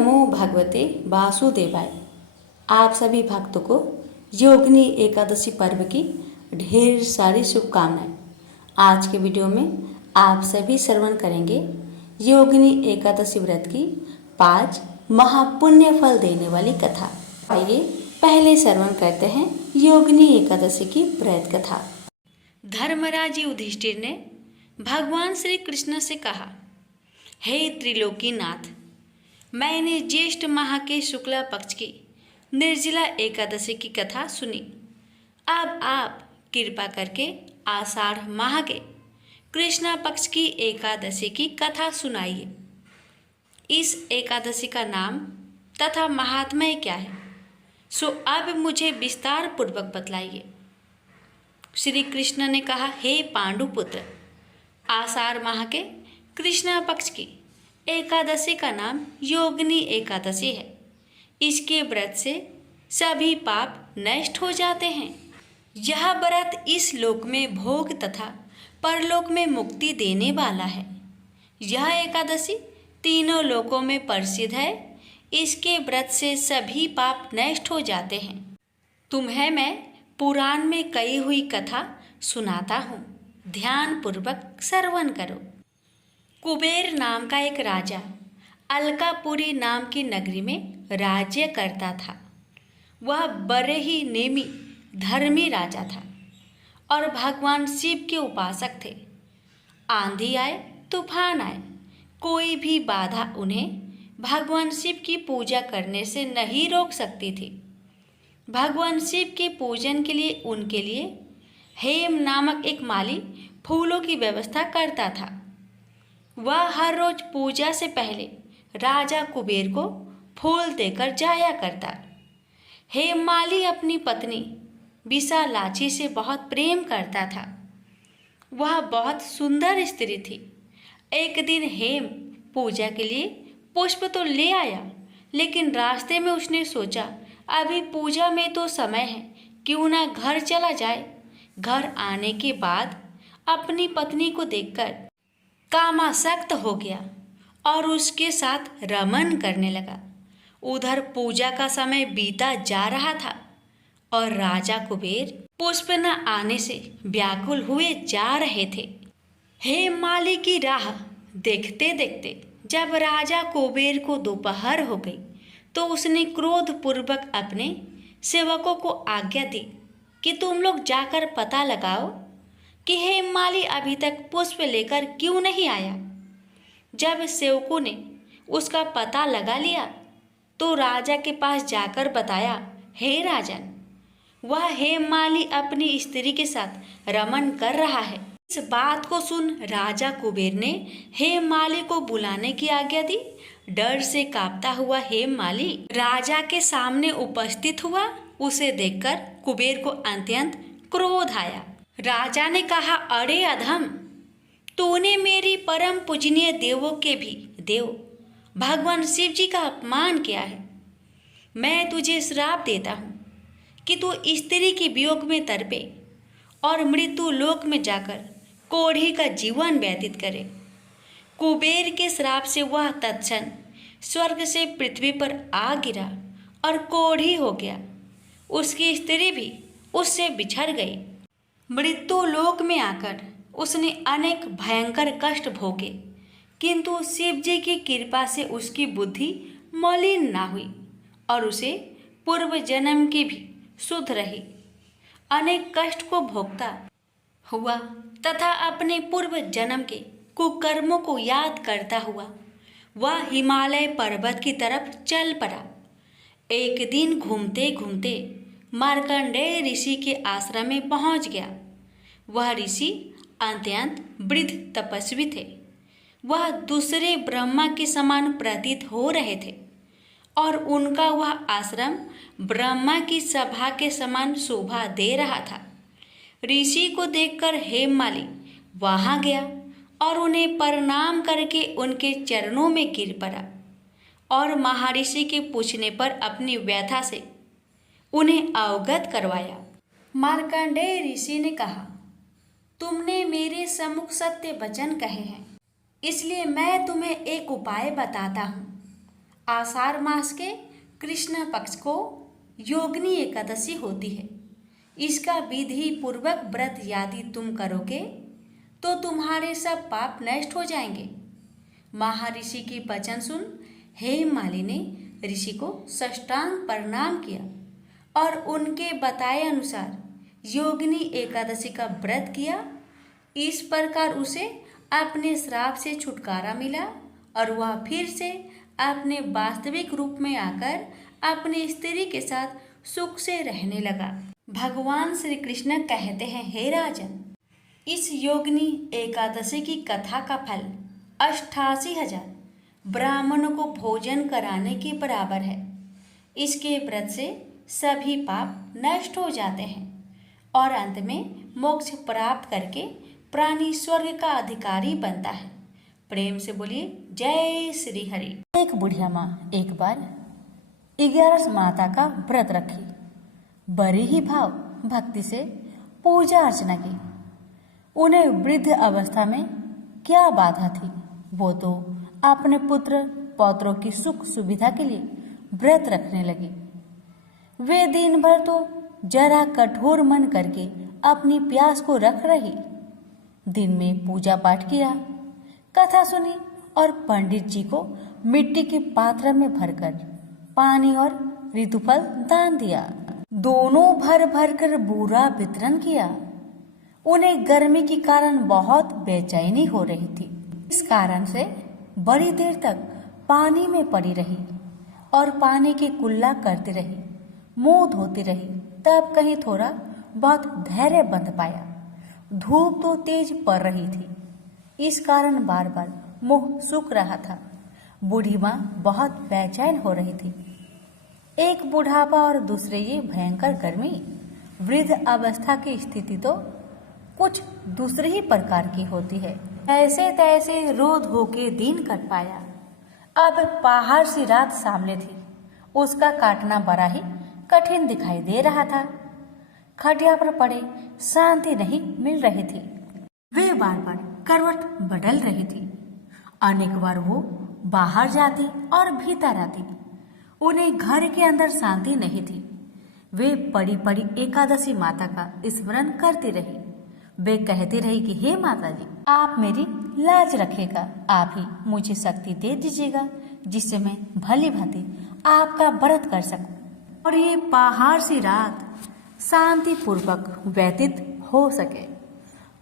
नमो भगवते वासुदेवाय। आप सभी भक्तों को योगिनी एकादशी पर्व की ढेर सारी शुभकामनाएं। आज के वीडियो में आप सभी श्रवण करेंगे योगिनी एकादशी व्रत की 5 महापुण्य फल देने वाली कथा। आइए पहले श्रवण करते हैं योगिनी एकादशी की व्रत कथा। धर्मराज युधिष्ठिर ने भगवान श्री कृष्ण से कहा, हे त्रिलोकीनाथ, मैंने ज्येष्ठ माह के शुक्ला पक्ष की निर्जला एकादशी की कथा सुनी। अब आप कृपा करके आषाढ़ माह के कृष्णा पक्ष की एकादशी की कथा सुनाइए। इस एकादशी का नाम तथा महात्म्य क्या है, सो अब मुझे विस्तार पूर्वक बतलाइए। श्री कृष्ण ने कहा, हे पांडुपुत्र, आषाढ़ माह के कृष्णा पक्ष की एकादशी का नाम योगिनी एकादशी है। इसके व्रत से सभी पाप नष्ट हो जाते हैं। यह व्रत इस लोक में भोग तथा परलोक में मुक्ति देने वाला है। यह एकादशी तीनों लोकों में प्रसिद्ध है। इसके व्रत से सभी पाप नष्ट हो जाते हैं। तुम्हें मैं पुराण में कही हुई कथा सुनाता हूँ, ध्यान पूर्वक श्रवण करो। कुबेर नाम का एक राजा अलकापुरी नाम की नगरी में राज्य करता था। वह बड़े ही नेमी धर्मी राजा था और भगवान शिव के उपासक थे। आंधी आए, तूफान आए, कोई भी बाधा उन्हें भगवान शिव की पूजा करने से नहीं रोक सकती थी। भगवान शिव के पूजन के लिए उनके लिए हेम नामक एक माली फूलों की व्यवस्था करता था। वह हर रोज पूजा से पहले राजा कुबेर को फूल देकर जाया करता। हेममाली अपनी पत्नी विशालाक्षी से बहुत प्रेम करता था। वह बहुत सुंदर स्त्री थी। एक दिन हेम पूजा के लिए पुष्प तो ले आया, लेकिन रास्ते में उसने सोचा, अभी पूजा में तो समय है, क्यों ना घर चला जाए। घर आने के बाद अपनी पत्नी को देखकर कामासक्त हो गया और उसके साथ रमन करने लगा। उधर पूजा का समय बीता जा रहा था और राजा कुबेर पुष्प न आने से व्याकुल हुए जा रहे थे। हेममाली की राह देखते देखते जब राजा कुबेर को दोपहर हो गई तो उसने क्रोधपूर्वक अपने सेवकों को आज्ञा दी कि तुम लोग जाकर पता लगाओ कि हेममाली अभी तक पुष्प लेकर क्यों नहीं आया। जब सेवकों ने उसका पता लगा लिया तो राजा के पास जाकर बताया, हे राजन, वह हेममाली अपनी स्त्री के साथ रमन कर रहा है। इस बात को सुन राजा कुबेर ने हेममाली को बुलाने की आज्ञा दी। डर से कांपता हुआ हेममाली राजा के सामने उपस्थित हुआ। उसे देखकर कुबेर को अत्यंत क्रोध आया। राजा ने कहा, अरे अधम, तूने मेरी परम पूजनीय देवों के भी देव भगवान शिव जी का अपमान किया है। मैं तुझे श्राप देता हूँ कि तू स्त्री के वियोग में तड़पे और मृत्यु लोक में जाकर कोढ़ी का जीवन व्यतीत करे। कुबेर के श्राप से वह तत्क्षण स्वर्ग से पृथ्वी पर आ गिरा और कोढ़ी हो गया। उसकी स्त्री भी उससे बिछड़ गई। मृत्यु लोक में आकर उसने अनेक भयंकर कष्ट भोगे, किंतु शिव जी की कृपा से उसकी बुद्धि मलिन ना हुई और उसे पूर्व जन्म की भी शुद्ध रही। अनेक कष्ट को भोगता हुआ तथा अपने पूर्व जन्म के कुकर्मों को याद करता हुआ वह हिमालय पर्वत की तरफ चल पड़ा। एक दिन घूमते घूमते मार्कंडेय ऋषि के आश्रम में पहुंच गया। वह ऋषि अत्यंत वृद्ध तपस्वी थे। वह दूसरे ब्रह्मा के समान प्रतीत हो रहे थे और उनका वह आश्रम ब्रह्मा की सभा के समान शोभा दे रहा था। ऋषि को देखकर हेममाली वहां गया और उन्हें प्रणाम करके उनके चरणों में गिर पड़ा और महर्षि के पूछने पर अपनी व्यथा से उन्हें अवगत करवाया। मार्कंडेय ऋषि ने कहा, तुमने मेरे सम्मुख सत्य वचन कहे हैं, इसलिए मैं तुम्हें एक उपाय बताता हूँ। आषाढ़ मास के कृष्ण पक्ष को योगिनी एकादशी होती है। इसका विधि पूर्वक व्रत यदि तुम करोगे तो तुम्हारे सब पाप नष्ट हो जाएंगे। महर्षि की वचन सुन हेममालिनी ने ऋषि को साष्टांग प्रणाम किया और उनके बताए अनुसार योगिनी एकादशी का व्रत किया। इस प्रकार उसे अपने श्राप से छुटकारा मिला और वह फिर से अपने वास्तविक रूप में आकर अपनी स्त्री के साथ सुख से रहने लगा। भगवान श्री कृष्ण कहते हैं, हे राजन, इस योगिनी एकादशी की कथा का फल 88,000 ब्राह्मणों को भोजन कराने के बराबर है। इसके व्रत से सभी पाप नष्ट हो जाते हैं और अंत में मोक्ष प्राप्त करके प्राणी स्वर्ग का अधिकारी बनता है। प्रेम से बोलिए जय श्री हरि। एक बुढ़िया माँ एक बार 11 माता का व्रत रखी, बड़ी ही भाव भक्ति से पूजा अर्चना की। उन्हें वृद्ध अवस्था में क्या बाधा थी, वो तो अपने पुत्र पौत्रों की सुख सुविधा के लिए व्रत रखने लगी। वे दिन भर तो जरा कठोर मन करके अपनी प्यास को रख रही। दिन में पूजा पाठ किया, कथा सुनी और पंडित जी को मिट्टी के पात्र में भरकर पानी और ऋतुफल दान दिया। दोनों भर भर कर बूरा वितरण किया। उन्हें गर्मी के कारण बहुत बेचैनी हो रही थी। इस कारण से बड़ी देर तक पानी में पड़ी रही और पानी की कुल्ला करती रही, मुंह धोती रही। तब कहीं थोड़ा बहुत धैर्य बंध पाया। धूप तो तेज पड़ रही थी, इस कारण बार बार मुंह सूख रहा था। बूढ़ी माँ बहुत बेचैन हो रही थी। एक बुढ़ापा और दूसरे ये भयंकर गर्मी। वृद्ध अवस्था की स्थिति तो कुछ दूसरे ही प्रकार की होती है। ऐसे तैसे रो धो के दिन कट पाया। अब पहाड़ सी रात सामने थी, उसका काटना बड़ा ही कठिन दिखाई दे रहा था। खटिया पर पड़े शांति नहीं मिल रही थी। वे बार बार करवट बदल रही थी। अनेक बार वो बाहर जाती और भीतर आती। उन्हें घर के अंदर शांति नहीं थी। वे पड़ी पड़ी एकादशी माता का स्मरण करती रही। वे कहती रही कि हे माता जी, आप मेरी लाज रखेगा, आप ही मुझे शक्ति दे दीजिएगा जिससे मैं भली भांति आपका व्रत कर सकूं और ये पहाड़ सी रात शांति पूर्वक व्यतीत हो सके।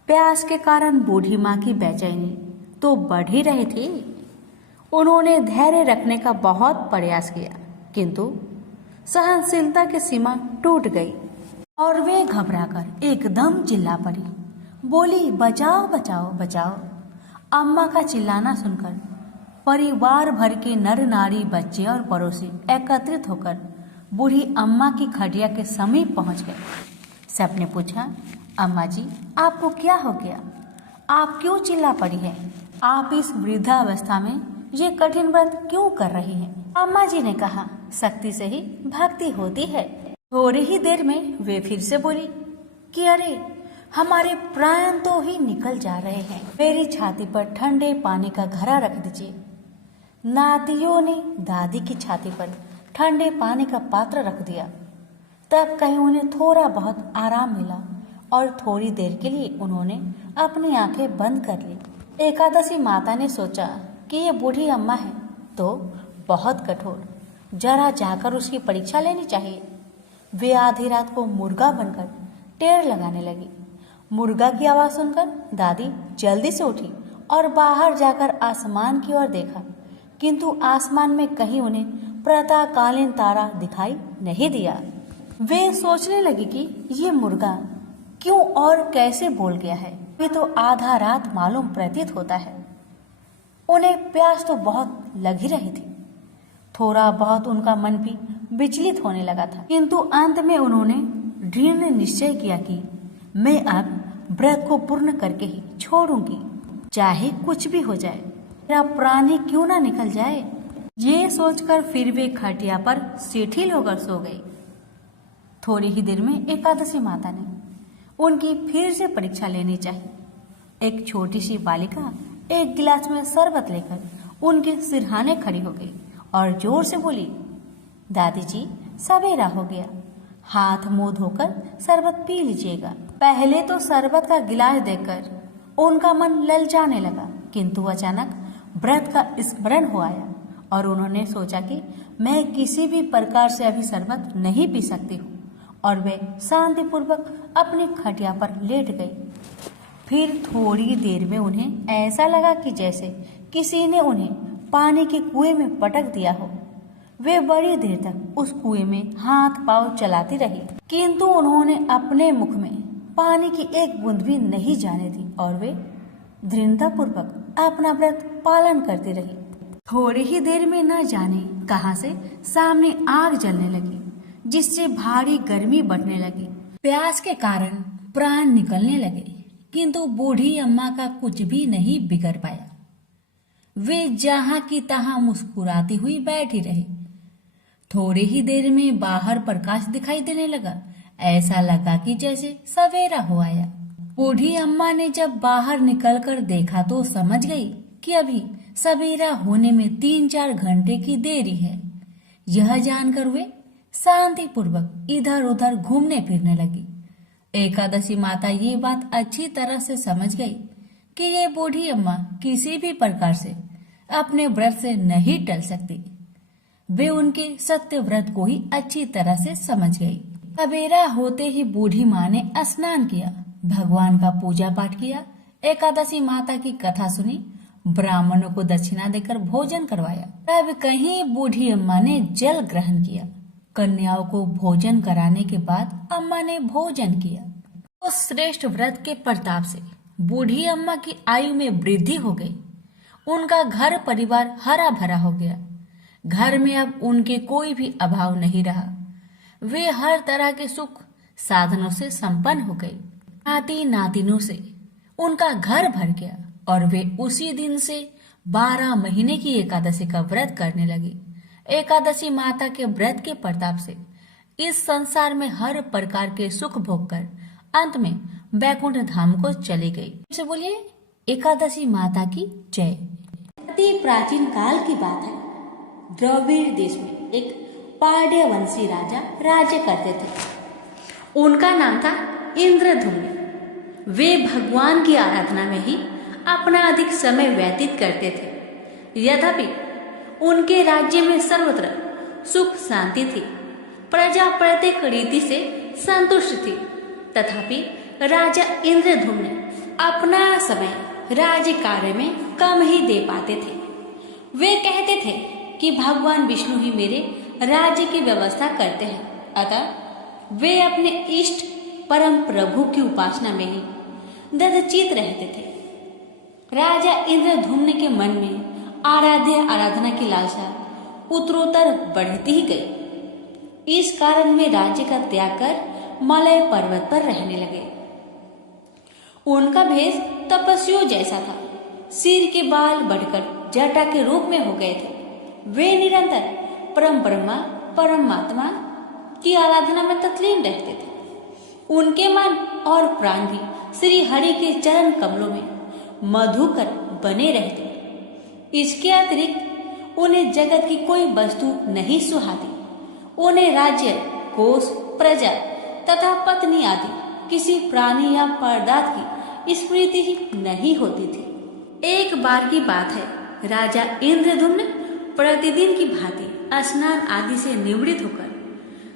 प्यास के कारण बूढ़ी माँ की बेचैनी तो बढ़ ही रही थी। उन्होंने धैर्य रखने का बहुत प्रयास किया, किंतु सहनशीलता की सीमा टूट गई और वे घबराकर एकदम चिल्ला पड़ी। बोली, बचाओ बचाओ बचाओ। अम्मा का चिल्लाना सुनकर परिवार भर के नर नारी, बच्चे और पड़ोसी एकत्रित होकर बूढ़ी अम्मा की खटिया के समीप पहुंच गए। सबने पूछा, अम्मा जी, आपको क्या हो गया? आप क्यों चिल्ला पड़ी हैं? आप इस वृद्धावस्था में ये कठिन व्रत क्यों कर रही हैं? अम्मा जी ने कहा, शक्ति से ही भक्ति होती है। थोड़ी ही देर में वे फिर से बोली कि अरे, हमारे प्राण तो ही निकल जा रहे हैं। मेरी छाती पर ठंडे पानी का घड़ा रख दीजिए। नातियों ने दादी की छाती पर ठंडे पानी का पात्र रख दिया। तब कहीं उन्हें थोड़ा बहुत आराम मिला और थोड़ी देर के लिए उन्होंने अपनी आंखें बंद कर ली। एकादशी माता ने सोचा कि ये बूढ़ी अम्मा है तो बहुत कठोर, जरा जाकर उसकी परीक्षा लेनी चाहिए। वे आधी रात को मुर्गा बनकर टेर लगाने लगी। मुर्गा की आवाज सुनकर दादी जल्दी से उठी और बाहर जाकर आसमान की ओर देखा, किंतु आसमान में कहीं उन्हें प्रातःकालीन तारा दिखाई नहीं दिया। वे सोचने लगी कि ये मुर्गा क्यों और कैसे बोल गया है। वे तो आधा रात मालूम प्रतीत होता है। उन्हें प्यास तो बहुत लग ही रही थी। थोड़ा बहुत उनका मन भी विचलित होने लगा था, किंतु अंत में उन्होंने दृढ़ निश्चय किया कि मैं अब व्रत को पूर्ण करके ही छोड़ूंगी, चाहे कुछ भी हो जाए, मेरा प्राण ही क्यों ना निकल जाए। ये सोचकर फिर वे खटिया पर शिथिल होकर सो गई। थोड़ी ही देर में एकादशी माता ने उनकी फिर से परीक्षा लेनी चाहिए। एक छोटी सी बालिका एक गिलास में शरबत लेकर उनके सिरहाने खड़ी हो गई और जोर से बोली, दादी जी सवेरा हो गया, हाथ मुंह धोकर शरबत पी लीजिएगा। पहले तो शरबत का गिलास देखकर उनका मन ललचाने लगा, किंतु अचानक व्रत का स्मरण हो आया और उन्होंने सोचा कि मैं किसी भी प्रकार से अभी शरबत नहीं पी सकती हूँ, और वे शांतिपूर्वक अपनी खटिया पर लेट गई। फिर थोड़ी देर में उन्हें ऐसा लगा कि जैसे किसी ने उन्हें पानी के कुएं में पटक दिया हो। वे बड़ी देर तक उस कुएं में हाथ पांव चलाती रही, किंतु उन्होंने अपने मुख में पानी की एक बूंद भी नहीं जाने दी और वे दृढ़तापूर्वक अपना व्रत पालन करती रही। थोड़ी ही देर में न जाने कहां से सामने आग जलने लगी, जिससे भारी गर्मी बढ़ने लगी। प्यास के कारण प्राण निकलने लगे, किंतु बूढ़ी अम्मा का कुछ भी नहीं बिगड़ पाया। वे जहां की तहां मुस्कुराती हुई बैठी रही। थोड़ी ही देर में बाहर प्रकाश दिखाई देने लगा। ऐसा लगा कि जैसे सवेरा हो आया। बूढ़ी अम्मा ने जब बाहर निकलकर देखा तो समझ गई कि अभी सवेरा होने में 3-4 घंटे की देरी है। यह जानकर वे शांतिपूर्वक इधर उधर घूमने फिरने लगी। एकादशी माता ये बात अच्छी तरह से समझ गई कि ये बूढ़ी अम्मा किसी भी प्रकार से अपने व्रत से नहीं टल सकती। वे उनके सत्य व्रत को ही अच्छी तरह से समझ गई। सवेरा होते ही बूढ़ी माँ ने स्नान किया, भगवान का पूजा पाठ किया, एकादशी माता की कथा सुनी, ब्राह्मणों को दक्षिणा देकर भोजन करवाया। तब कहीं बूढ़ी अम्मा ने जल ग्रहण किया। कन्याओं को भोजन कराने के बाद अम्मा ने भोजन किया। उस श्रेष्ठ व्रत के प्रताप से बूढ़ी अम्मा की आयु में वृद्धि हो गई। उनका घर परिवार हरा भरा हो गया। घर में अब उनके कोई भी अभाव नहीं रहा। वे हर तरह के सुख साधनों से संपन्न हो गई। नाती नातिनों से उनका घर भर गया और वे उसी दिन से 12 महीने की एकादशी का व्रत करने लगी। एकादशी माता के व्रत के प्रताप से इस संसार में हर प्रकार के सुख भोग कर अंत में वैकुंठ धाम को चली गई। से बोलिए एकादशी माता की जय। अति प्राचीन काल की बात है। द्रविड़ देश में एक पांड्यवंशी राजा राज्य करते थे। उनका नाम था इंद्रधुम्न। वे भगवान की आराधना में ही अपना अधिक समय व्यतीत करते थे। यद्यपि उनके राज्य में सर्वत्र सुख शांति थी, प्रजा प्रत्येक रीति से संतुष्ट थी, तथापि राजा इंद्रधुम्न अपना समय राज्य कार्य में कम ही दे पाते थे। वे कहते थे कि भगवान विष्णु ही मेरे राज्य की व्यवस्था करते हैं, अतः वे अपने इष्ट परम प्रभु की उपासना में ही दृढ़चित रहते थे। राजा इंद्रधुम्न के मन में आराध्य आराधना की लालसा उत्तरोत्तर बढ़ती ही गई। इस कारण वे राज्य का त्याग कर मलय पर्वत पर रहने लगे। उनका भेष तपस्वियों जैसा था। सिर के बाल बढ़कर जटा के रूप में हो गए थे। वे निरंतर परम ब्रह्मा परमात्मा की आराधना में तत्लीन रहते थे। उनके मन और प्राण भी श्री हरि के चरण कमलों में मधुकर बने रहते। इसके अतिरिक्त उन्हें जगत की कोई वस्तु नहीं सुहाती। उन्हें राज्य, कोष, प्रजा तथा पत्नी आदि किसी प्राणी या पदार्थ की स्मृति ही नहीं होती थी। एक बार की बात है, राजा इंद्रधुम्न प्रतिदिन की भांति स्नान आदि से निवृत्त होकर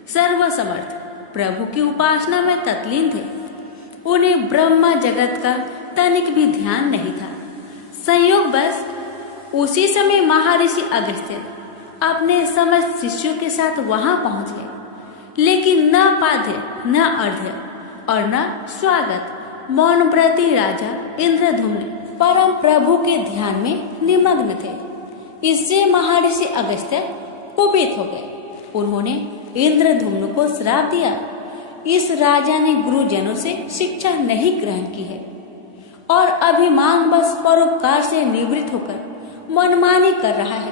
सर्वसमर्थ प्रभु की उपासना में तत्लीन थे। उन्हें ब्रह्मा जगत का तनिक भी ध्यान नहीं था। संयोग बस उसी समय महर्षि अगस्त्य अपने समस्त शिष्यों के साथ वहां पहुंच गए, लेकिन न पाद्य न अर्घ्य और न स्वागत। मौन व्रती राजा इंद्रधुम्न परम प्रभु के ध्यान में निमग्न थे। इससे महर्षि अगस्त्य कुपित हो गए। उन्होंने इंद्रधुम्न को श्राप दिया, इस राजा ने गुरुजनों से शिक्षा नहीं ग्रहण की है और अभिमान बस परोपकार से निवृत्त होकर मनमानी कर रहा है।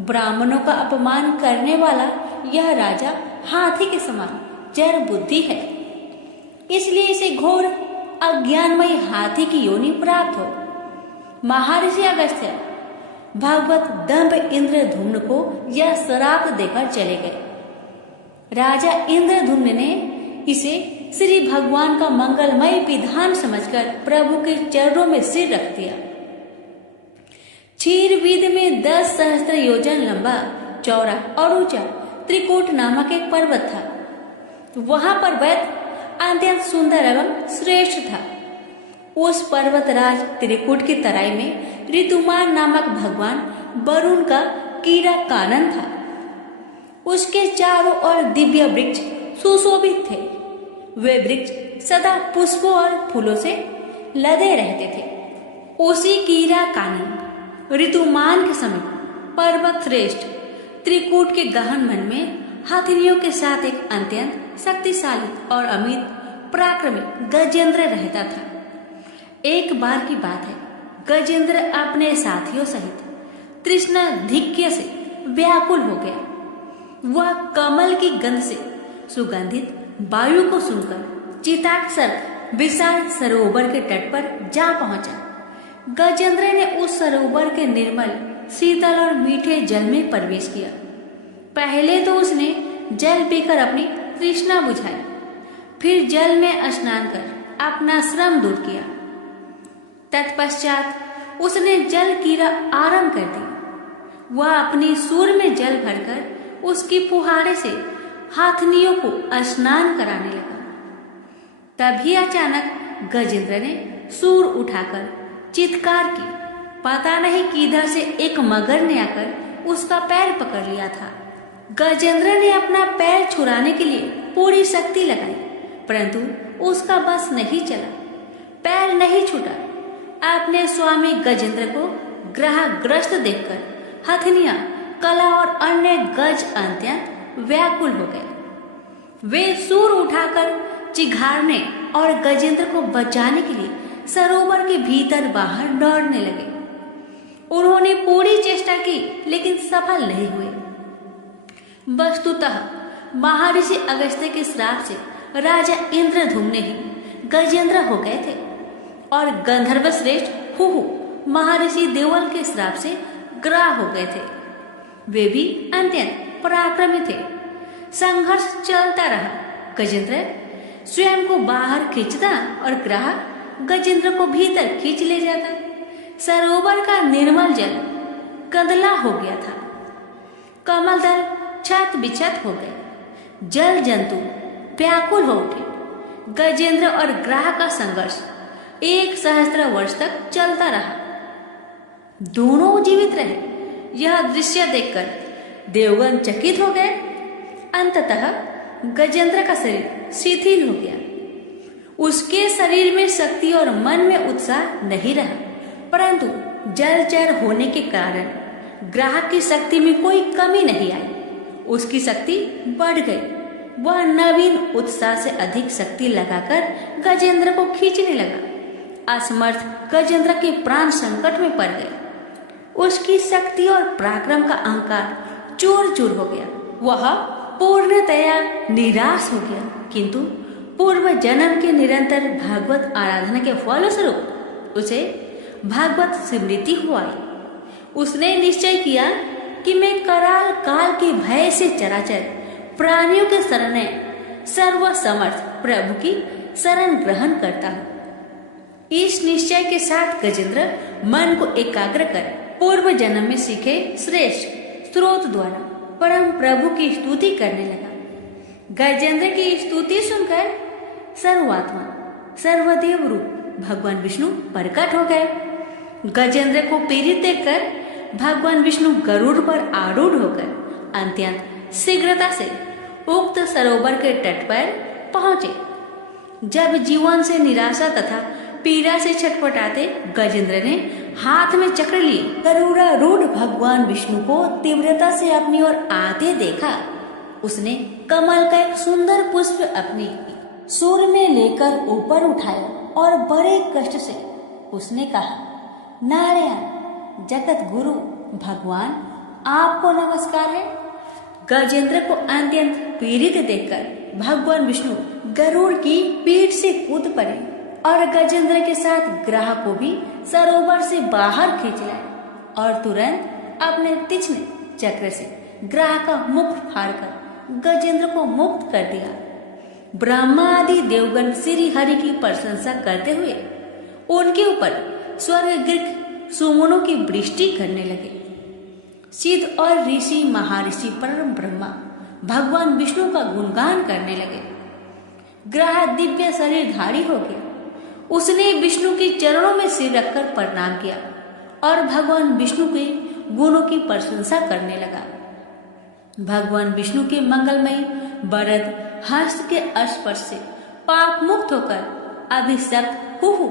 ब्राह्मणों का अपमान करने वाला यह राजा हाथी के समान जड़ बुद्धि है, इसलिए इसे घोर अज्ञानमयी हाथी की योनि प्राप्त हो। महर्षि अगस्त्य भागवत दंभ इंद्रधुम्न को यह श्राप देकर चले गए। राजा इंद्रधुम्न ने इसे श्री भगवान का मंगलमय विधान समझकर प्रभु के चरणों में सिर रख दिया। क्षीरवीद में 10 सहस्त्र योजन लंबा, चौड़ा और ऊंचा त्रिकूट नामक एक पर्वत था। वहां पर वैद्य अत्यंत सुंदर एवं श्रेष्ठ था। उस पर्वतराज त्रिकूट की तराई में ऋतुमान नामक भगवान वरुण का कीड़ा कानन था। उसके चारों ओर दिव्य वृक्ष सुशोभित थे। वे वृक्ष सदा पुष्पों और फूलों से लदे रहते थे। उसी कीड़ा कानन ऋतुमान के समीप पर्वत श्रेष्ठ त्रिकूट के गहन वन में हथिनियों के साथ एक अत्यंत शक्तिशाली और अमित पराक्रमी गजेंद्र रहता था। एक बार की बात है, गजेंद्र अपने साथियों सहित तृष्णाधिक्य से व्याकुल हो गया। वह कमल की गंध से सुगंधित वायु को सुनकर चिताक्षर विशाल सरोवर के तट पर जा पहुंचा। गजेंद्र ने उस सरोवर के निर्मल, शीतल और मीठे जल में प्रवेश किया। पहले तो उसने जल पीकर अपनी तृष्णा बुझाई, फिर जल में स्नान कर अपना श्रम दूर किया। तत्पश्चात उसने जल क्रीड़ा आरंभ कर दी। वह अपनी सूर में जल भरकर उसकी फुहारे से हाथनियों को स्नान कराने लगा। तभी अचानक गजेंद्र ने सूर उठाकर चित्कार की। पता नहीं किधर से एक मगर ने आकर उसका पैर पकड़ लिया था। गजेंद्र ने अपना पैर छुड़ाने के लिए पूरी शक्ति लगाई, परंतु उसका बस नहीं चला, पैर नहीं छूटा। अपने स्वामी गजेंद्र को ग्रहग्रस्त देखकर हथनियां, कला और अन्य गज अत्यंत व्याकुल हो गए। वे सूर उठाकर चिघाड़ने और गजेंद्र को बचाने के लिए सरोवर के भीतर बाहर दौड़ने लगे। उन्होंने पूरी चेष्टा की, लेकिन सफल नहीं हुए। वस्तुतः महर्षि अगस्त्य के श्राप से राजा इंद्रधुम्न ही गजेंद्र हो गए थे और गंधर्व श्रेष्ठ हुहु महर्षि देवल के श्राप से ग्राह हो गए थे। वे भी अत्यंत पराक्रमी थे। संघर्ष चलता रहा। गजेंद्र स्वयं को बाहर खींचता और ग्राह गजेंद्र को भीतर खींच ले जाता। सरोवर का निर्मल जल कंदला हो गया था। कमल दल छत बिछत हो गए। जल जंतु व्याकुल हो उठे। गजेंद्र और ग्राह का संघर्ष 1 सहस्त्र वर्ष तक चलता रहा। दोनों जीवित रहे। यह दृश्य देखकर देवगण चकित हो गए। अंततः गजेंद्र का शरीर शिथिल हो गया। उसके शरीर में शक्ति और मन में उत्साह नहीं रहा, परंतु जलचर होने के कारण ग्राहक की शक्ति में कोई कमी नहीं आई। उसकी शक्ति बढ़ गई। वह नवीन उत्साह से अधिक शक्ति लगाकर गजेंद्र को खींचने लगा। असमर्थ गजेंद्र के प्राण संकट में पड़ गए। उसकी शक्ति और पराक्रम का अहंकार चूर चूर हो गया। वह पूर्णतया निराश हो गया, किंतु पूर्व जन्म के निरंतर भागवत आराधना के फलस्वरूप उसे भागवत स्मृति हो आई। उसने निश्चय किया कि मैं कराल काल के भय से चराचर प्राणियों के शरण सर्वसमर्थ प्रभु की शरण ग्रहण करता हूँ। इस निश्चय के साथ गजेंद्र मन को एकाग्र कर पूर्व जन्म में सीखे श्रेष्ठ स्रोत द्वारा परम प्रभु की स्तुति करने लगा। गजेंद्र की स्तुति सुनकर सर्वात्मा सर्वदेव रूप भगवान विष्णु प्रकट हो गए। गजेंद्र को पीड़ित देखकर भगवान विष्णु गरुड़ पर आरूढ़ होकर अत्यंत शीघ्रता से उक्त सरोवर के तट पर पहुंचे। जब जीवन से निराशा तथा पीड़ा से छटपटाते गजेंद्र ने हाथ में चक्र लिए गरुड़ारूढ़ भगवान विष्णु को तीव्रता से अपनी ओर आते देखा। उसने कमल का एक सुंदर पुष्प अपनी सूर में लेकर ऊपर उठाया और बड़े कष्ट से उसने कहा, नारायण जगत गुरु भगवान, आपको नमस्कार है। गजेंद्र को अत्यंत पीड़ित देखकर भगवान विष्णु गरुड़ की पीठ से कूद पड़े और गजेंद्र के साथ ग्राह को भी सरोवर से बाहर खींच लाए और तुरंत अपने तीक्ष्ण चक्र से ग्राह का मुख फाड़कर गजेंद्र को मुक्त कर दिया। ब्रह्मा आदि देवगण श्री हरि की प्रशंसा करते हुए उनके ऊपर स्वर्ग सुमनों की वृष्टि करने लगे। सिद्ध और ऋषि महर्षि परम ब्रह्मा भगवान विष्णु का गुणगान करने लगे। ग्रह दिव्य शरीरधारी हो गया। उसने विष्णु के चरणों में सिर रखकर प्रणाम किया और भगवान विष्णु के गुणों की प्रशंसा करने लगा। भगवान विष्णु के मंगलमयी वरद हस्त के स्पर्श से पाप मुक्त होकर अभिषक्त हुहु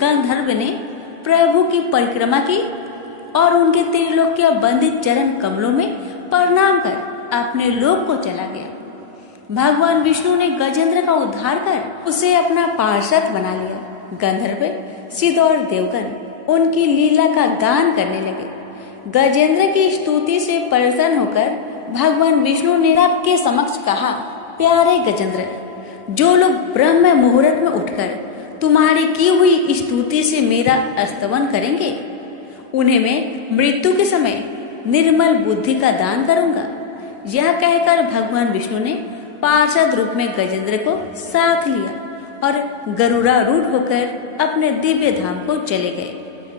गंधर्व ने प्रभु की परिक्रमा की और उनके त्रिलोक्य बंदित चरण कमलों में प्रणाम कर अपने लोक को चला गया। भगवान विष्णु ने गजेंद्र का उद्धार कर उसे अपना पार्षद बना लिया। गंधर्व सिद्ध और देवगण उनकी लीला का गान करने लगे। गजेंद्र की स्तुति से प्रसन्न होकर भगवान विष्णु ने सबके समक्ष कहा, प्यारे गजेंद्र, जो लोग ब्रह्म मुहूर्त में उठकर तुम्हारी की हुई स्तुति से मेरा स्तवन करेंगे, उन्हें मैं मृत्यु के समय निर्मल बुद्धि का दान करूंगा। यह कहकर भगवान विष्णु ने पार्षद रूप में गजेंद्र को साथ लिया और गरुड़ारूढ़ होकर अपने दिव्य धाम को चले गए।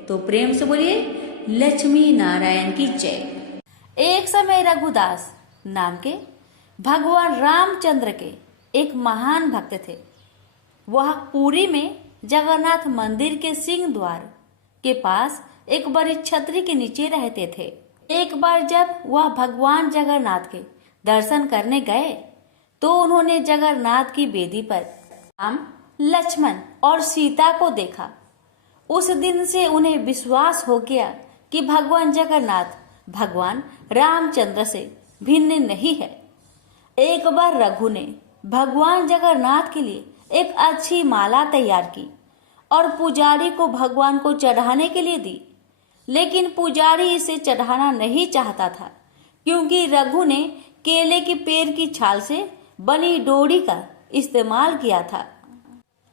तो प्रेम से बोलिए लक्ष्मी नारायण की जय। एक समय रघुदास नाम के भगवान रामचंद्र के एक महान भक्त थे। वह पुरी में जगन्नाथ मंदिर के सिंह द्वार के पास एक बड़ी छतरी के नीचे रहते थे। एक बार जब वह भगवान जगन्नाथ के दर्शन करने गए तो उन्होंने जगन्नाथ की वेदी पर राम, लक्ष्मण और सीता को देखा। उस दिन से उन्हें विश्वास हो गया कि भगवान जगन्नाथ भगवान रामचंद्र से भिन्न नहीं है। एक बार रघु ने भगवान जगन्नाथ के लिए एक अच्छी माला तैयार की और पुजारी को भगवान को चढ़ाने के लिए दी, लेकिन पुजारी इसे चढ़ाना नहीं चाहता था क्योंकि रघु ने केले के पेड़ की छाल से बनी डोरी का इस्तेमाल किया था।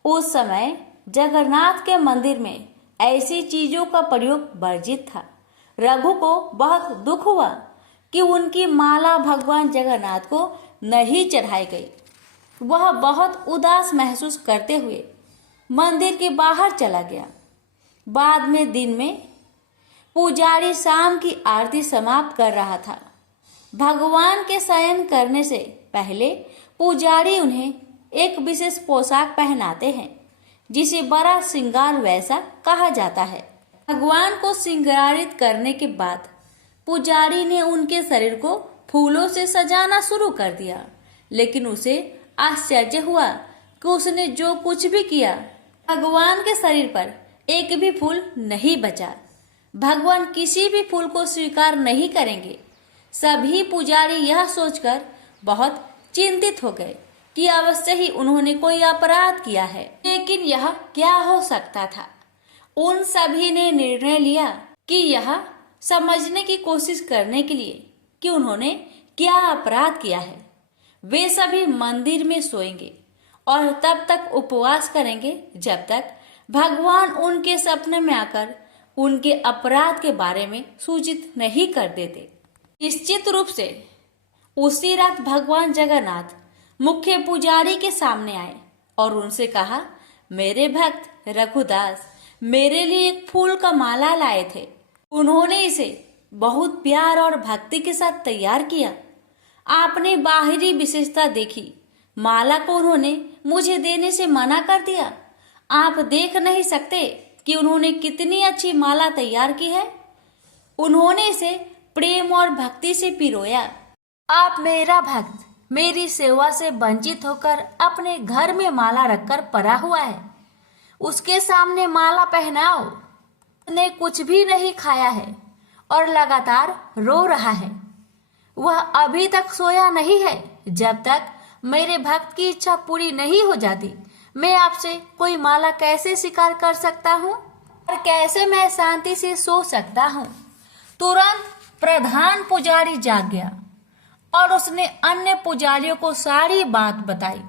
उस समय जगन्नाथ के मंदिर में ऐसी चीजों का प्रयोग वर्जित था। रघु को बहुत दुख हुआ कि उनकी माला भगवान जगन्नाथ को नहीं चढ़ाई गई। वह बहुत उदास महसूस करते हुए मंदिर के बाहर चला गया। बाद में दिन में पुजारी शाम की आरती समाप्त कर रहा था। भगवान के शयन करने से पहले पुजारी उन्हें एक विशेष पोशाक पहनाते हैं जिसे बड़ा श्रृंगार वैसा कहा जाता है। भगवान को श्रृंगारित करने के बाद पुजारी ने उनके शरीर को फूलों से सजाना शुरू कर दिया, लेकिन उसे आश्चर्य हुआ कि उसने जो कुछ भी किया भगवान के शरीर पर एक भी फूल नहीं बचा। भगवान किसी भी फूल को स्वीकार नहीं करेंगे। सभी पुजारी यह सोचकर बहुत चिंतित हो गए कि अवश्य ही उन्होंने कोई अपराध किया है, लेकिन यह क्या हो सकता था। उन सभी ने निर्णय लिया कि यह समझने की कोशिश करने के लिए कि उन्होंने क्या अपराध किया है। वे सभी मंदिर में सोएंगे और तब तक उपवास करेंगे जब तक भगवान उनके सपने में आकर उनके अपराध के बारे में सूचित नहीं कर देते। निश्चित रूप से उसी रात भगवान जगन्नाथ मुख्य पुजारी के सामने आए और उनसे कहा, मेरे भक्त रघुदास मेरे लिए एक फूल का माला लाए थे। उन्होंने इसे बहुत प्यार और भक्ति के साथ तैयार किया। आपने बाहरी विशेषता देखी, माला को उन्होंने मुझे देने से मना कर दिया। आप देख नहीं सकते कि उन्होंने कितनी अच्छी माला तैयार की है। उन्होंने इसे प्रेम और भक्ति से पिरोया। आप मेरा भक्त मेरी सेवा से वंचित होकर अपने घर में माला रखकर पड़ा हुआ है, उसके सामने माला पहनाओ। उसने कुछ भी नहीं खाया है और लगातार रो रहा है। वह अभी तक सोया नहीं है। जब तक मेरे भक्त की इच्छा पूरी नहीं हो जाती, मैं आपसे कोई माला कैसे स्वीकार कर सकता हूँ और कैसे मैं शांति से सो सकता हूँ। तुरंत प्रधान पुजारी जाग गया और उसने अन्य पुजारियों को सारी बात बताई।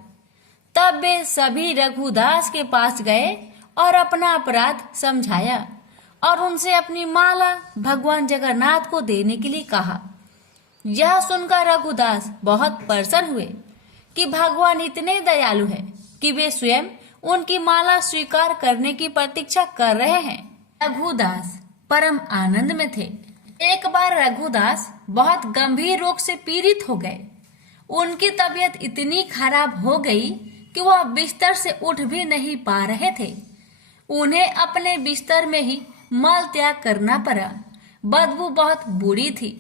तब वे सभी रघुदास के पास गए और अपना अपराध समझाया और उनसे अपनी माला भगवान जगन्नाथ को देने के लिए कहा। यह सुनकर रघुदास बहुत प्रसन्न हुए कि भगवान इतने दयालु हैं कि वे स्वयं उनकी माला स्वीकार करने की प्रतीक्षा कर रहे हैं। रघुदास परम आनंद में थे। एक बार रघुदास बहुत गंभीर रोग से पीड़ित हो गए। उनकी तबीयत इतनी खराब हो गई कि वह बिस्तर से उठ भी नहीं पा रहे थे। उन्हें अपने बिस्तर में ही मल त्याग करना पड़ा। बदबू बहुत बुरी थी।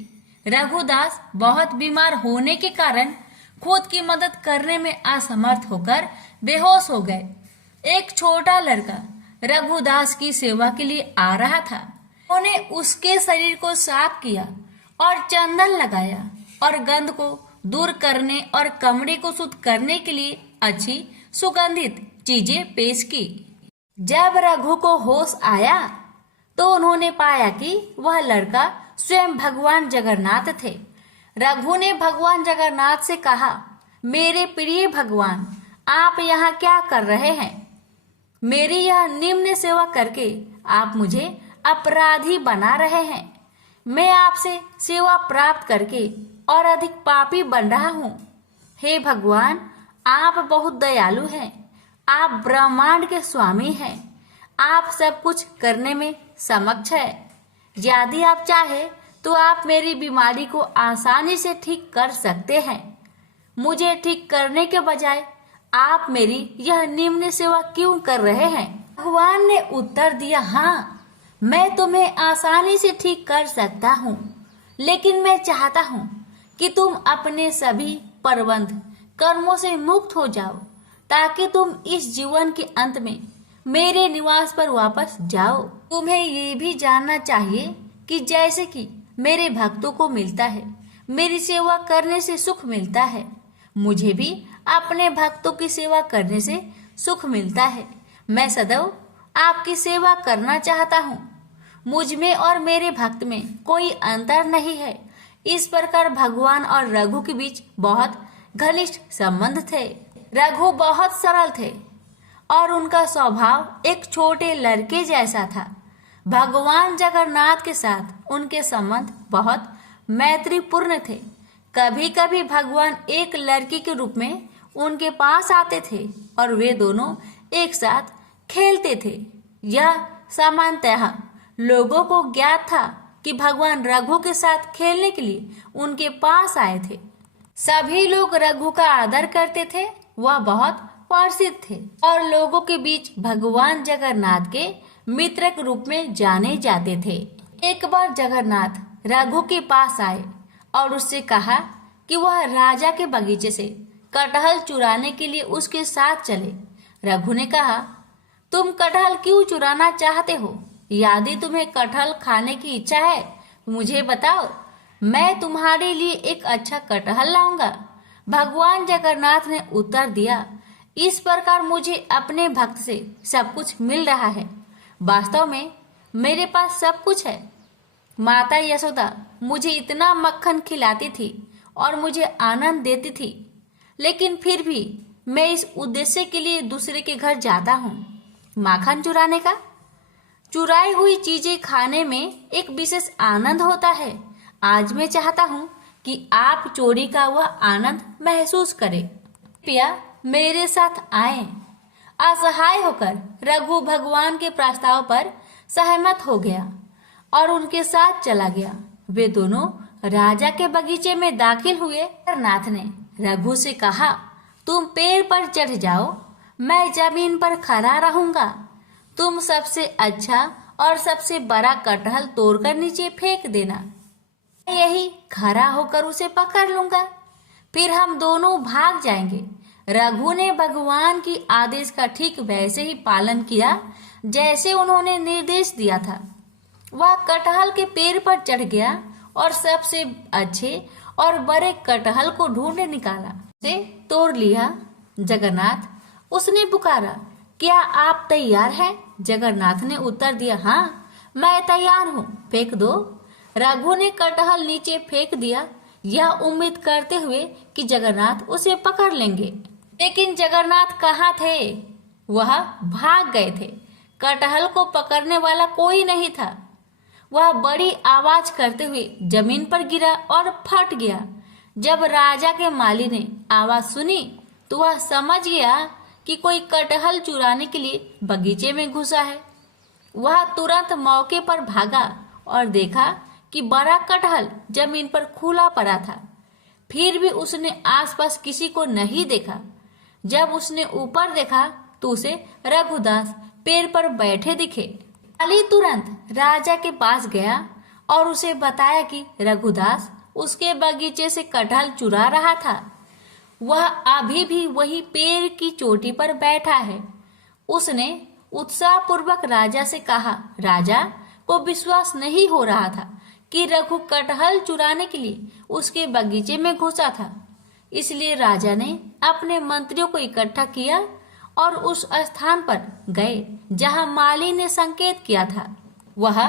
रघुदास बहुत बीमार होने के कारण खुद की मदद करने में असमर्थ होकर बेहोश हो गए। एक छोटा लड़का रघुदास की सेवा के लिए आ रहा था। उन्होंने उसके शरीर को साफ किया और चंदन लगाया और गंध को दूर करने और कमरे को शुद्ध करने के लिए अच्छी सुगंधित चीजें पेश की। जब रघु को होश आया तो उन्होंने पाया कि वह लड़का स्वयं भगवान जगन्नाथ थे। रघु ने भगवान जगन्नाथ से कहा, मेरे प्रिय भगवान, आप यहाँ क्या कर रहे हैं? मेरी यह निम्न सेवा करके आप मुझे अपराधी बना रहे हैं। मैं आपसे सेवा प्राप्त करके और अधिक पापी बन रहा हूँ। हे भगवान, आप बहुत दयालु हैं। आप ब्रह्मांड के स्वामी हैं। आप सब कुछ करने में समक्ष है। यदि आप चाहे तो आप मेरी बीमारी को आसानी से ठीक कर सकते हैं। मुझे ठीक करने के बजाय आप मेरी यह निम्न सेवा क्यों कर रहे हैं? भगवान ने उत्तर दिया, हाँ, मैं तुम्हें आसानी से ठीक कर सकता हूँ, लेकिन मैं चाहता हूँ कि तुम अपने सभी प्रबंध कर्मों से मुक्त हो जाओ, ताकि तुम इस जीवन के अंत में मेरे निवास पर वापस जाओ। तुम्हें ये भी जानना चाहिए कि जैसे कि मेरे भक्तों को मिलता है, मेरी सेवा करने से सुख मिलता है, मुझे भी अपने भक्तों की सेवा करने से सुख मिलता है। मैं सदैव आपकी सेवा करना चाहता हूँ। मुझ में और मेरे भक्त में कोई अंतर नहीं है। इस प्रकार भगवान और रघु के बीच बहुत घनिष्ठ संबंध थे। रघु बहुत सरल थे और उनका स्वभाव एक छोटे लड़के जैसा था। भगवान जगन्नाथ के साथ उनके संबंध बहुत मैत्रीपूर्ण थे। कभी कभी भगवान एक लड़की के रूप में उनके पास आते थे और वे दोनों एक साथ खेलते थे। यह सामान्यतः लोगों को ज्ञात था कि भगवान रघु के साथ खेलने के लिए उनके पास आए थे। सभी लोग रघु का आदर करते थे। वह बहुत प्रसिद्ध थे और लोगों के बीच भगवान जगन्नाथ के मित्र के रूप में जाने जाते थे। एक बार जगन्नाथ रघु के पास आए और उससे कहा कि वह राजा के बगीचे से कटहल चुराने के लिए उसके साथ चले। रघु ने कहा, तुम कटहल क्यों चुराना चाहते हो? यदि तुम्हें कटहल खाने की इच्छा है तो मुझे बताओ, मैं तुम्हारे लिए एक अच्छा कटहल लाऊंगा। भगवान जगन्नाथ ने उत्तर दिया, इस प्रकार मुझे अपने भक्त से सब कुछ मिल रहा है। वास्तव में मेरे पास सब कुछ है। माता यशोदा मुझे इतना मक्खन खिलाती थी और मुझे आनंद देती थी, लेकिन फिर भी मैं इस उद्देश्य के लिए दूसरे के घर जाता हूँ, माखन चुराने का। चुराई हुई चीजें खाने में एक विशेष आनंद होता है। आज मैं चाहता हूँ कि आप चोरी का वह आनंद महसूस करें। कृपया मेरे साथ आए। असहाय होकर रघु भगवान के प्रस्ताव पर सहमत हो गया और उनके साथ चला गया। वे दोनों राजा के बगीचे में दाखिल हुए। जगन्नाथ ने रघु से कहा, तुम पेड़ पर चढ़ जाओ, मैं जमीन पर खड़ा रहूंगा। तुम सबसे अच्छा और सबसे बड़ा कटहल तोड़कर नीचे फेंक देना। मैं यही खड़ा होकर उसे पकड़ लूंगा, फिर हम दोनों भाग जाएंगे। रघु ने भगवान की आदेश का ठीक वैसे ही पालन किया जैसे उन्होंने निर्देश दिया था। वह कटहल के पेड़ पर चढ़ गया और सबसे अच्छे और बड़े कटहल को ढूंढ निकाला, उसे तोड़ लिया। जगन्नाथ, उसने पुकारा, क्या आप तैयार हैं? जगन्नाथ ने उत्तर दिया, हाँ, मैं तैयार हूँ, फेंक दो। रघु ने कटहल नीचे फेंक दिया, यह उम्मीद करते हुए कि जगन्नाथ उसे पकड़ लेंगे। लेकिन जगन्नाथ कहाँ थे? वह भाग गए थे। कटहल को पकड़ने वाला कोई नहीं था। वह बड़ी आवाज करते हुए जमीन पर गिरा और फट गया। जब राजा के माली ने आवाज सुनी तो वह समझ गया कि कोई कटहल चुराने के लिए बगीचे में घुसा है। वह तुरंत मौके पर भागा और देखा कि बड़ा कटहल जमीन पर खुला पड़ा था। फिर भी उसने आसपास किसी को नहीं देखा। जब उसने ऊपर देखा तो उसे रघुदास पेड़ पर बैठे दिखे। माली तुरंत राजा के पास गया और उसे बताया कि रघुदास उसके बगीचे से कटहल चुरा रहा था। वह अभी भी वही पेड़ की चोटी पर बैठा है। उसने उत्साहपूर्वक राजा से कहा। राजा को विश्वास नहीं हो रहा था कि रघु कटहल चुराने के लिए उसके बगीचे में घुसा था। इसलिए राजा ने अपने मंत्रियों को इकट्ठा किया और उस स्थान पर गए जहां माली ने संकेत किया था। वह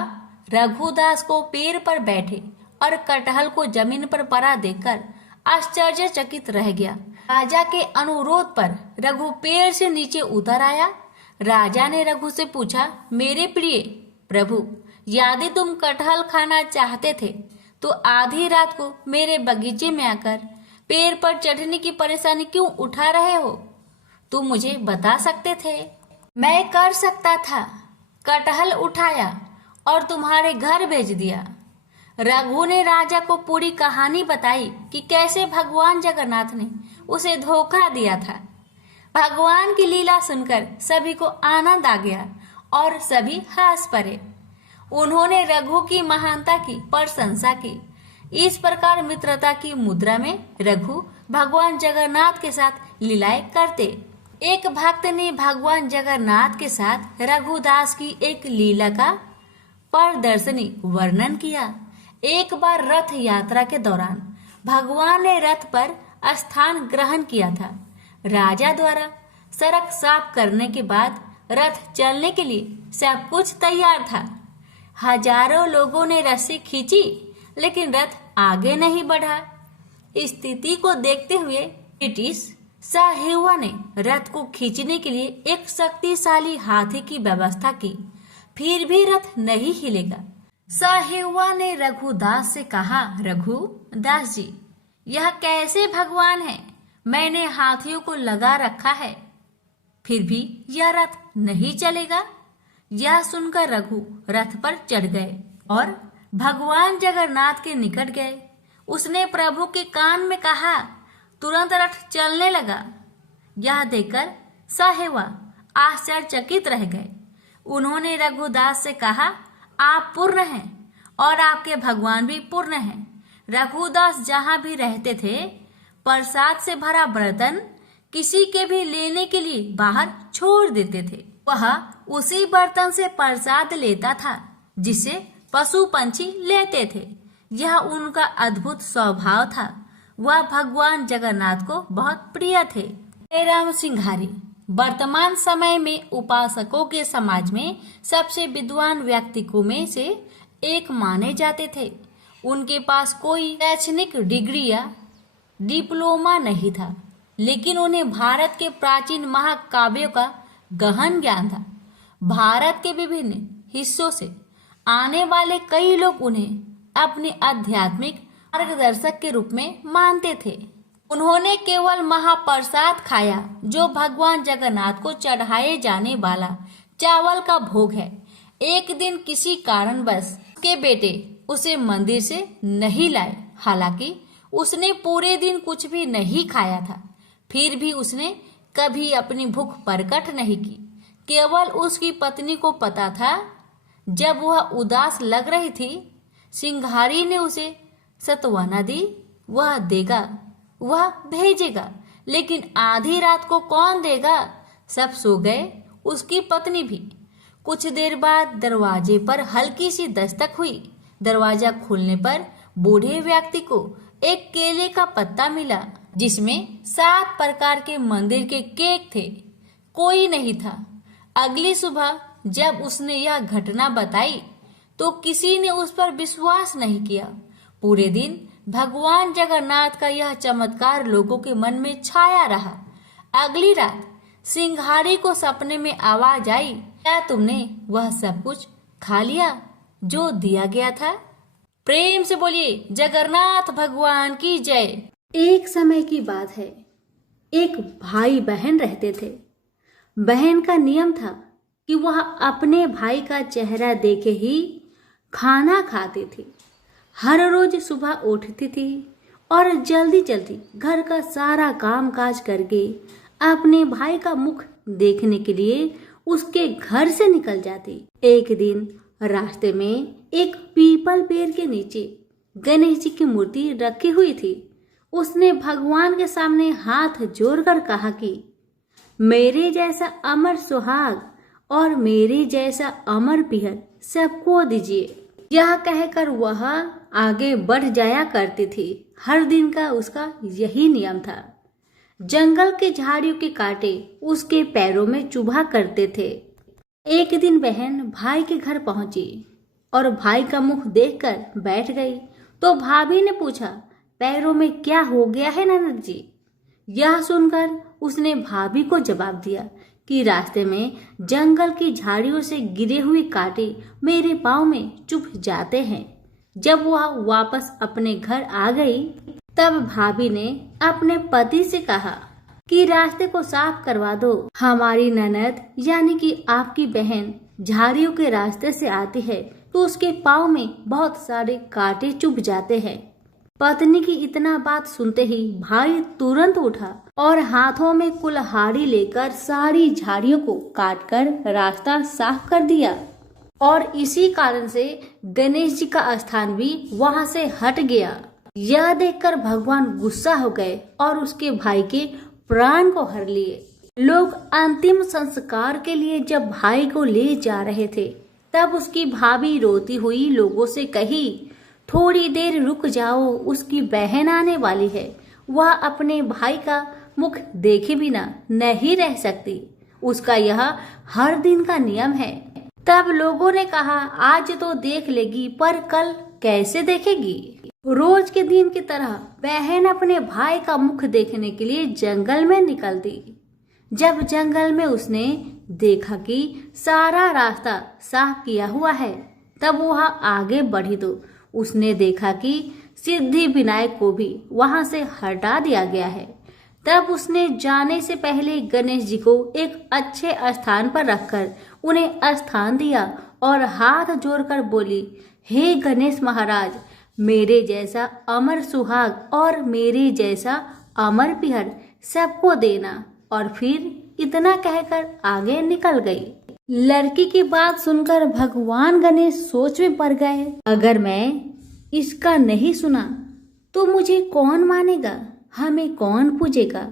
रघुदास को पेड़ पर बैठे और कटहल को जमीन पर पड़ा देखकर आश्चर्यचकित रह गया। राजा के अनुरोध पर रघु पेड़ से नीचे उतर आया। राजा ने रघु से पूछा, मेरे प्रिय प्रभु, यदि तुम कटहल खाना चाहते थे तो आधी रात को मेरे बगीचे में आकर पेड़ पर चढ़ने की परेशानी क्यों उठा रहे हो? तुम मुझे बता सकते थे, मैं कर सकता था। कटहल उठाया और तुम्हारे घर भेज दिया। रघु ने राजा को पूरी कहानी बताई कि कैसे भगवान जगन्नाथ ने उसे धोखा दिया था। भगवान की लीला सुनकर सभी को आनंद आ गया और सभी हंस पड़े। उन्होंने रघु की महानता की प्रशंसा की। इस प्रकार मित्रता की मुद्रा में रघु भगवान जगन्नाथ के साथ लीलाएं करते। एक भक्त ने भगवान जगन्नाथ के साथ रघुदास की एक लीला का प्रदर्शनी वर्णन किया। एक बार रथ यात्रा के दौरान भगवान ने रथ पर स्थान ग्रहण किया था। राजा द्वारा सड़क साफ करने के बाद रथ चलने के लिए सब कुछ तैयार था। हजारों लोगों ने रस्सी खींची लेकिन रथ आगे नहीं बढ़ा। स्थिति को देखते हुए ब्रिटिश साहिवा ने रथ को खींचने के लिए एक शक्तिशाली हाथी की व्यवस्था की। फिर भी रथ नहीं हिलेगा। साहिवा ने रघुदास से कहा, रघुदास जी, यह कैसे भगवान है? मैंने हाथियों को लगा रखा है, फिर भी यह रथ नहीं चलेगा। यह सुनकर रघु रथ पर चढ़ गए और भगवान जगन्नाथ के निकट गए। उसने प्रभु के कान में कहा, तुरंत रथ चलने लगा। यह देखकर साहिवा आश्चर्यचकित रह गए। उन्होंने रघुदास से कहा, आप पूर्ण हैं और आपके भगवान भी पूर्ण हैं। रघुदास जहाँ भी रहते थे, प्रसाद से भरा बर्तन किसी के भी लेने के लिए बाहर छोड़ देते थे। वह उसी बर्तन से प्रसाद लेता था जिसे पशु पंछी लेते थे। यह उनका अद्भुत स्वभाव था। वह भगवान जगन्नाथ को बहुत प्रिय थे। जयराम सिंघारी वर्तमान समय में उपासकों के समाज में सबसे विद्वान व्यक्तित्वों में से एक माने जाते थे। उनके पास कोई शैक्षणिक डिग्री या डिप्लोमा नहीं था, लेकिन उन्हें भारत के प्राचीन महाकाव्यों का गहन ज्ञान था। भारत के विभिन्न हिस्सों से आने वाले कई लोग उन्हें अपने आध्यात्मिक मार्गदर्शक के रूप में मानते थे। उन्होंने केवल महाप्रसाद खाया जो भगवान जगन्नाथ को चढ़ाए जाने वाला चावल का भोग है। एक दिन किसी कारणवश उसके बेटे उसे मंदिर से नहीं लाए। हालांकि उसने पूरे दिन कुछ भी नहीं खाया था, फिर भी उसने कभी अपनी भूख प्रकट नहीं की। केवल उसकी पत्नी को पता था। जब वह उदास लग रही थी, सिंघारी ने उसे सत्वना दी। वह देगा, वह भेजेगा, लेकिन आधी रात को कौन देगा? सब सो गए, उसकी पत्नी भी। कुछ देर बाद दरवाजे पर हल्की सी दस्तक हुई। दरवाजा खोलने पर बूढ़े व्यक्ति को एक केले का पत्ता मिला जिसमें 7 प्रकार के मंदिर के केक थे। कोई नहीं था। अगली सुबह जब उसने यह घटना बताई तो किसी ने उस पर विश्वास नहीं किया। पूरे दिन भगवान जगन्नाथ का यह चमत्कार लोगों के मन में छाया रहा। अगली रात सिंघारी को सपने में आवाज आई, क्या तुमने वह सब कुछ खा लिया जो दिया गया था? प्रेम से बोलिए जगन्नाथ भगवान की जय। एक समय की बात है, एक भाई बहन रहते थे। बहन का नियम था कि वह अपने भाई का चेहरा देखे ही खाना खाती थी। हर रोज सुबह उठती थी और जल्दी जल्दी घर का सारा काम काज करके अपने भाई का मुख देखने के लिए उसके घर से निकल जाती। एक दिन रास्ते में एक पीपल पेड़ के नीचे गणेश जी की मूर्ति रखी हुई थी। उसने भगवान के सामने हाथ जोड़कर कहा कि मेरे जैसा अमर सुहाग और मेरे जैसा अमर पिहर सबको दीजिए। यह कहकर वह आगे बढ़ जाया करती थी। हर दिन का उसका यही नियम था। जंगल के झाड़ियों के कांटे उसके पैरों में चुभा करते थे। एक दिन बहन भाई के घर पहुंची और भाई का मुख देखकर बैठ गई तो भाभी ने पूछा, पैरों में क्या हो गया है ननद जी? यह सुनकर उसने भाभी को जवाब दिया कि रास्ते में जंगल की झाड़ियों से गिरे हुए कांटे मेरे पाँव में चुभ जाते हैं। जब वह वापस अपने घर आ गई तब भाभी ने अपने पति से कहा कि रास्ते को साफ करवा दो। हमारी ननद यानी कि आपकी बहन झाड़ियों के रास्ते से आती है तो उसके पाँव में बहुत सारे कांटे चुभ जाते हैं। पत्नी की इतना बात सुनते ही भाई तुरंत उठा और हाथों में कुल्हाड़ी लेकर सारी झाड़ियों को काटकर रास्ता साफ कर दिया। और इसी कारण से गणेश जी का स्थान भी वहां से हट गया। यह देखकर भगवान गुस्सा हो गए और उसके भाई के प्राण को हर लिए। लोग अंतिम संस्कार के लिए जब भाई को ले जा रहे थे तब उसकी भाभी रोती हुई लोगों से कही, थोड़ी देर रुक जाओ, उसकी बहन आने वाली है। वह अपने भाई का मुख देखे बिना नहीं रह सकती। उसका यह हर दिन का नियम है। तब लोगों ने कहा, आज तो देख लेगी पर कल कैसे देखेगी? रोज के दिन की तरह बहन अपने भाई का मुख देखने के लिए जंगल में निकल दी। जब जंगल में उसने देखा कि सारा रास्ता साफ किया हुआ है तब वह आगे बढ़ी तो उसने देखा कि सिद्धि विनायक को भी वहां से हटा दिया गया है। तब उसने जाने से पहले गणेश जी को एक अच्छे स्थान पर रखकर उन्हें स्थान दिया और हाथ जोड़कर बोली, हे गणेश महाराज, मेरे जैसा अमर सुहाग और मेरे जैसा अमर पिहर सबको देना। और फिर इतना कहकर आगे निकल गई। लड़की की बात सुनकर भगवान गणेश सोच में पड़ गए, अगर मैं इसका नहीं सुना तो मुझे कौन मानेगा, हमें कौन पूजेगा?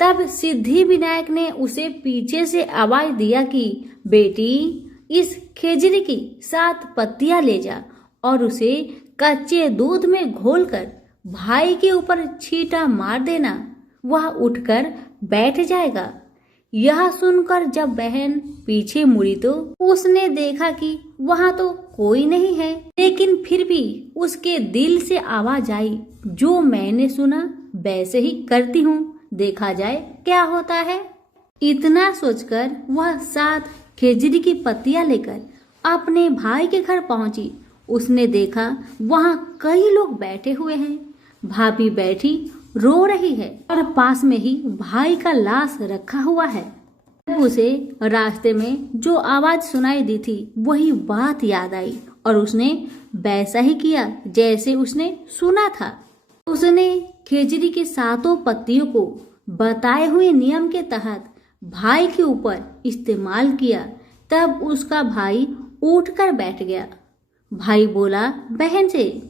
तब सिद्धि विनायक ने उसे पीछे से आवाज दिया कि बेटी, इस खेजड़ी की 7 पत्तियां ले जा और उसे कच्चे दूध में घोलकर भाई के ऊपर छींटा मार देना, वह उठकर बैठ जाएगा। यह सुनकर जब बहन पीछे मुड़ी तो उसने देखा कि वहां तो कोई नहीं है, लेकिन फिर भी उसके दिल से आवाज आई, जो मैंने सुना वैसे ही करती हूँ, देखा जाए क्या होता है। इतना सोचकर वह 7 खेजड़ी की पत्तियां लेकर अपने भाई के घर पहुंची। उसने देखा वहां कई लोग बैठे हुए हैं। भाभी बैठी रो रही है और पास में ही भाई का लाश रखा हुआ है। उसे रास्ते में जो आवाज सुनाई दी थी वही बात याद आई और उसने वैसा ही किया जैसे उसने सुना था। उसने खेजड़ी की 7 पत्तियों को बताए हुए नियम के तहत भाई के ऊपर इस्तेमाल किया। तब उसका भाई उठकर बैठ गया। भाई बोला बहन से,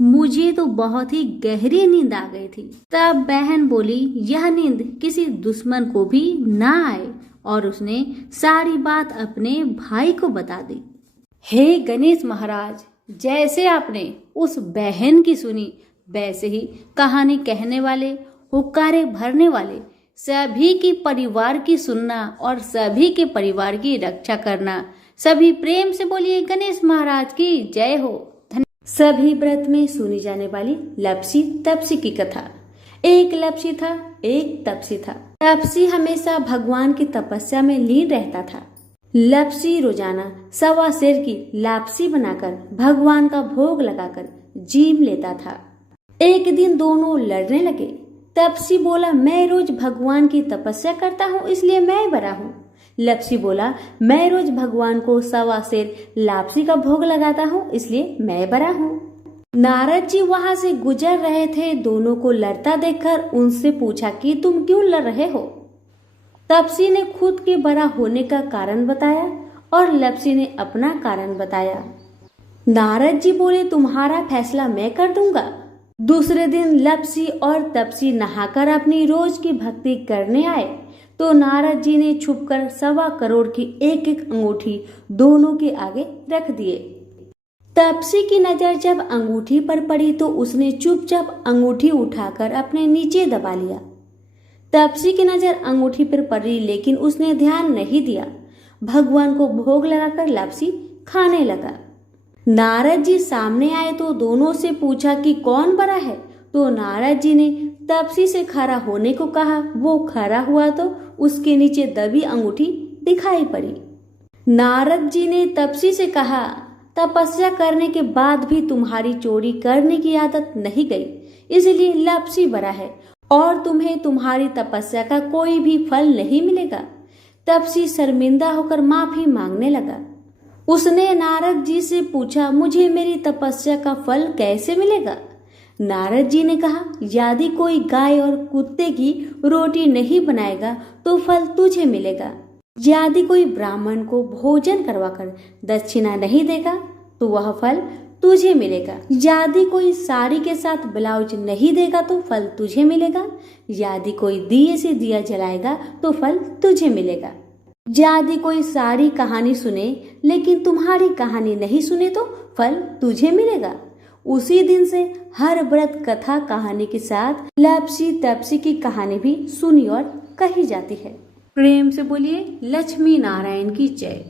मुझे तो बहुत ही गहरी नींद आ गई थी। तब बहन बोली, यह नींद किसी दुश्मन को भी ना आए, और उसने सारी बात अपने भाई को बता दी। हे गणेश महाराज, जैसे आपने उस बहन की सुनी वैसे ही कहानी कहने वाले, हुक्कारे भरने वाले सभी की परिवार की सुनना और सभी के परिवार की रक्षा करना। सभी प्रेम से बोलिए गणेश महाराज की जय हो। सभी व्रत में सुनी जाने वाली लपसी तपसी की कथा। एक लपसी था, एक तपसी था। तपसी हमेशा भगवान की तपस्या में लीन रहता था। लपसी रोजाना 1.25 सेर की लापसी बनाकर भगवान का भोग लगाकर जीम लेता था। एक दिन दोनों लड़ने लगे। तपसी बोला, मैं रोज भगवान की तपस्या करता हूँ इसलिए मैं बड़ा हूँ। लपसी बोला, मैं रोज भगवान को 1.25 सेर लापसी का भोग लगाता हूँ इसलिए मैं बड़ा हूँ। नारद जी वहां से गुजर रहे थे। दोनों को लड़ता देखकर उनसे पूछा कि तुम क्यों लड़ रहे हो। तपसी ने खुद के बड़ा होने का कारण बताया और लपसी ने अपना कारण बताया। नारद जी बोले, तुम्हारा फैसला मैं कर दूंगा। दूसरे दिन लपसी और तपसी नहाकर अपनी रोज की भक्ति करने आए तो नारद जी ने छुपकर 1.25 करोड़ की एक अंगूठी दोनों के आगे रख दिए। तपसी की नजर जब अंगूठी पर पड़ी तो उसने चुपचाप अंगूठी उठाकर अपने नीचे दबा लिया। तपसी की नजर अंगूठी पर पड़ी लेकिन उसने ध्यान नहीं दिया। भगवान को भोग लगाकर लापसी खाने लगा। नारद जी सामने आए तो दोनों से पूछा कि कौन बड़ा है, तो नारद जी ने तपसी से खड़ा होने को कहा। वो खड़ा हुआ तो उसके नीचे दबी अंगूठी दिखाई पड़ी। नारद जी ने तपसी से कहा, तपस्या करने के बाद भी तुम्हारी चोरी करने की आदत नहीं गई, इसलिए लपसी बड़ा है और तुम्हें तुम्हारी तपस्या का कोई भी फल नहीं मिलेगा। तपसी शर्मिंदा होकर माफी मांगने लगा। उसने नारद जी से पूछा, मुझे मेरी तपस्या का फल कैसे मिलेगा। नारद जी ने कहा, यदि कोई गाय और कुत्ते की रोटी नहीं बनाएगा तो फल तुझे मिलेगा। यदि कोई ब्राह्मण को भोजन करवाकर दक्षिणा नहीं देगा तो वह फल तुझे मिलेगा। यदि कोई साड़ी के साथ ब्लाउज नहीं देगा तो फल तुझे मिलेगा। यदि कोई दिए से दिया जलाएगा तो फल तुझे मिलेगा। यदि कोई सारी कहानी सुने लेकिन तुम्हारी कहानी नहीं सुने तो फल तुझे मिलेगा। उसी दिन से हर व्रत कथा कहानी के साथ लपसी तपसी की कहानी भी सुनी और कही जाती है। प्रेम से बोलिए लक्ष्मी नारायण की जय।